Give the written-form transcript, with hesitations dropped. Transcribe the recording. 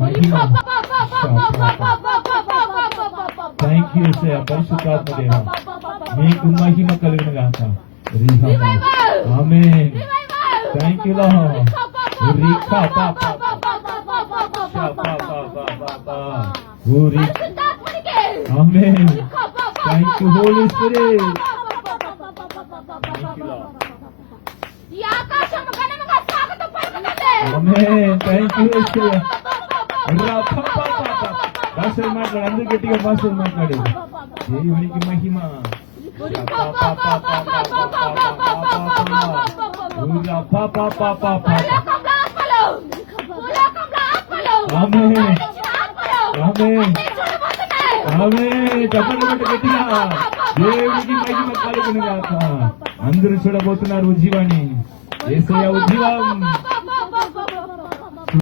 Mahima thank you పరిశుద్ధాత్మ దేవ మీకు మహిమ కలిగిన గాక amen thank you Lord amen thank you Holy Spirit amen thank you భాషలు మాట్లాడు అందరూ గట్టిగా భాషలు మాట్లాడు దేవునికి మహిమ చెప్పండి గట్టిగా దేవునికి మహిమ కలుగును గాక అందరూ చూడబోతున్నారు ఉజ్జీవాన్ని యేసయ్య ఉజ్జీవం